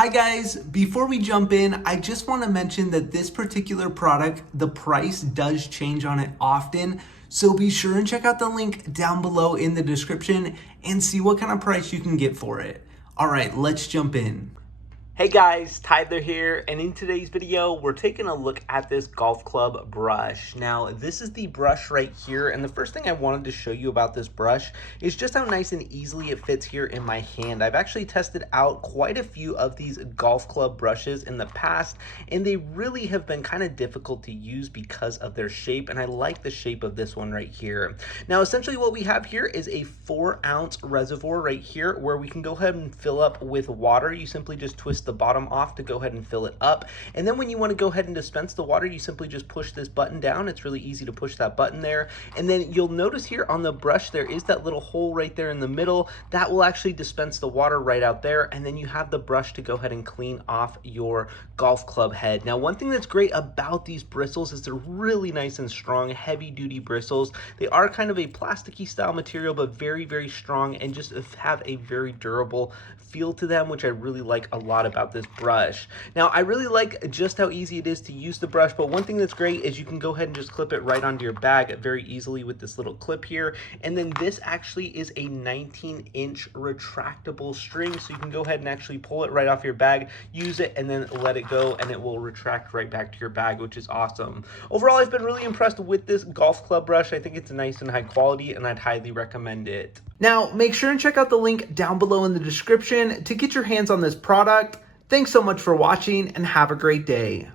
Hi guys, before we jump in, I just want to mention that this particular product, the price does change on it often. So be sure and check out the link down below in the description and see what kind of price you can get for it. All right, let's jump in. Hey guys, Tyler here, and in today's video, we're taking a look at this golf club brush. Now, this is the brush right here, and the first thing I wanted to show you about this brush is just how nice and easily it fits here in my hand. I've actually tested out quite a few of these golf club brushes in the past, and they really have been kind of difficult to use because of their shape, and I like the shape of this one right here. Now, essentially what we have here is a 4-ounce reservoir right here where we can go ahead and fill up with water. You simply just twist the bottom off to go ahead and fill it up, and then when you want to go ahead and dispense the water, you simply just push this button down. It's really easy to push that button there, and then you'll notice here on the brush there is that little hole right there in the middle that will actually dispense the water right out there, and then you have the brush to go ahead and clean off your golf club head. Now, one thing that's great about these bristles is they're really nice and strong, heavy duty bristles. They are kind of a plasticky style material, but very strong, and just have a very durable feel to them, which I really like a lot about this brush. Now, I really like just how easy it is to use the brush, but one thing that's great is you can go ahead and just clip it right onto your bag very easily with this little clip here. And then this actually is a 19-inch retractable string, so you can go ahead and actually pull it right off your bag, use it, and then let it go, and it will retract right back to your bag, which is awesome. Overall, I've been really impressed with this golf club brush. I think it's nice and high quality, and I'd highly recommend it. Now, make sure and check out the link down below in the description to get your hands on this product. Thanks so much for watching, and have a great day.